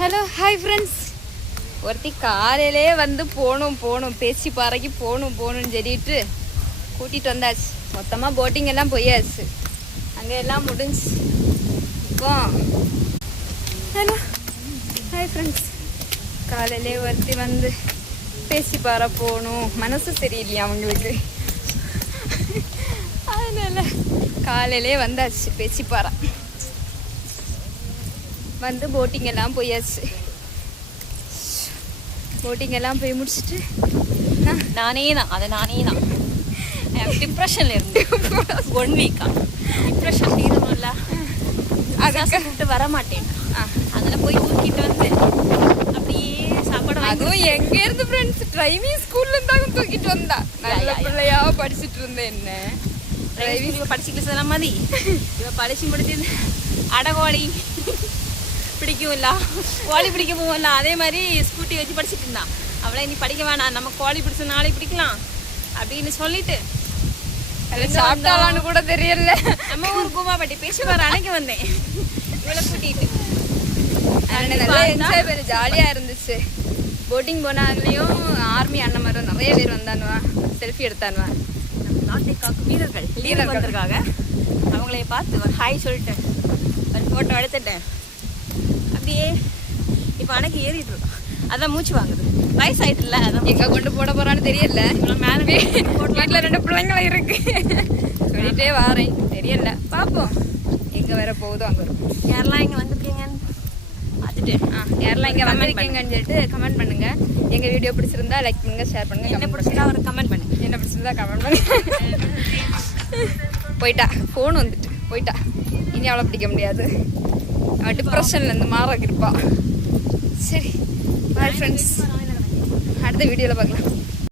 Hello hi friends. ஒருத்தி காலையிலே வந்து போகணும் பேசி பாறைக்கு போகணும்னு சொல்லிட்டு கூட்டிகிட்டு வந்தாச்சு. மொத்தமாக போட்டிங் எல்லாம் போயாச்சு, அங்கே எல்லாம் முடிஞ்சு. இப்போ ஹலோ ஹாய் ஃப்ரெண்ட்ஸ். காலையிலே ஒருத்தி வந்து பேசி பாறை போகணும், மனசு சரியில்லையா அவங்களுக்கு, அதனால காலையிலே வந்தாச்சு. பேசி பாறை வந்து போட்டிங் எல்லாம் போயாச்சு. போட்டிங் எல்லாம் போய் முடிச்சுட்டு நானே தான் டிப்ரெஷன்ல இருந்து 1 வீக்கா டிப்ரெஷன் தீரணும்ல, அதுக்காக கூப்பிட்டு வர மாட்டேன். அதில் போய் தூக்கிட்டு வந்து அப்படியே சாப்பாடு. அதுவும் எங்க இருந்து ஃப்ரெண்ட்ஸ் டிரைவிங் ஸ்கூல்ல இருந்தாங்க தூக்கிட்டு வந்தா. நல்ல பிள்ளையா படிச்சுட்டு இருந்தேன். என்ன டிரைவிங் படிச்சுக்கிட்டு சொன்ன மாதிரி இவ படிச்சு முடிச்சு அடகோழி பிடிக்கும்ல, கோழி பிடிக்க போவோம்ல, அதே மாதிரி ஸ்கூட்டி வச்சு படிச்சுட்டு இருந்தான். அவளை நீ படிக்க வேணாம், நம்ம கோழி பிடிச்ச நாளைக்கு பிடிக்கலாம் அப்படின்னு சொல்லிட்டு சாப்பிட்டாலான்னு கூட தெரியல. நம்ம ஊர் கூமாப்பட்டி பேசி வர அன்னைக்கு வந்தேன் இவளை கூட்டிட்டு. நல்லா என்ஜாய் பண்ணி ஜாலியா இருந்துச்சு. போட்டிங் போனாங்களையும் ஆர்மி அண்ணன் மாதிரி நிறைய பேர் வந்தானுவா, செல்ஃபி எடுத்தானுவா. நம்ம நாட்டை காக்கும் வீரர்கள் வந்திருக்காங்க. அவங்களைய பார்த்து ஒரு ஹாய் சொல்லிட்டு ஒரு ஃபோட்டோ எடுத்துட்டேன். அப்படியே இப்போ அன்னைக்கு ஏறிட்டு இருக்கோம், அதான் மூச்சு வாங்குது. வயசாயிட்டுல, அதான் எங்க கொண்டு போட போறான்னு தெரியல. மேலே வீட்டில் 2 பிள்ளைங்களும் இருக்கு, சொல்லிட்டே வாரேன், தெரியல, பார்ப்போம் எங்க வர போகுதோ அங்கே இருக்கும். யாரெல்லாம் இங்கே வந்திருக்கீங்கன்னு பார்த்துட்டு யாரெல்லாம் இங்கே வந்திருக்கீங்கன்னு சொல்லிட்டு கமெண்ட் பண்ணுங்க. எங்க வீடியோ பிடிச்சிருந்தா லைக் பண்ணுங்க, ஷேர் பண்ணுங்க. என்ன பிடிச்சிருந்தா ஒரு கமெண்ட் பண்ணுங்க. என்ன பிடிச்சிருந்தா கமெண்ட் பண்ணுங்க. போயிட்டா, ஃபோன் வந்துட்டு போயிட்டா, இனி அவளை பிடிக்க முடியாது. டிப்ரெஷன்ல இருந்து மாற இருப்பா. சரி பாய் ஃப்ரெண்ட்ஸ், அடுத்த வீடியோவில் பார்க்கலாம்.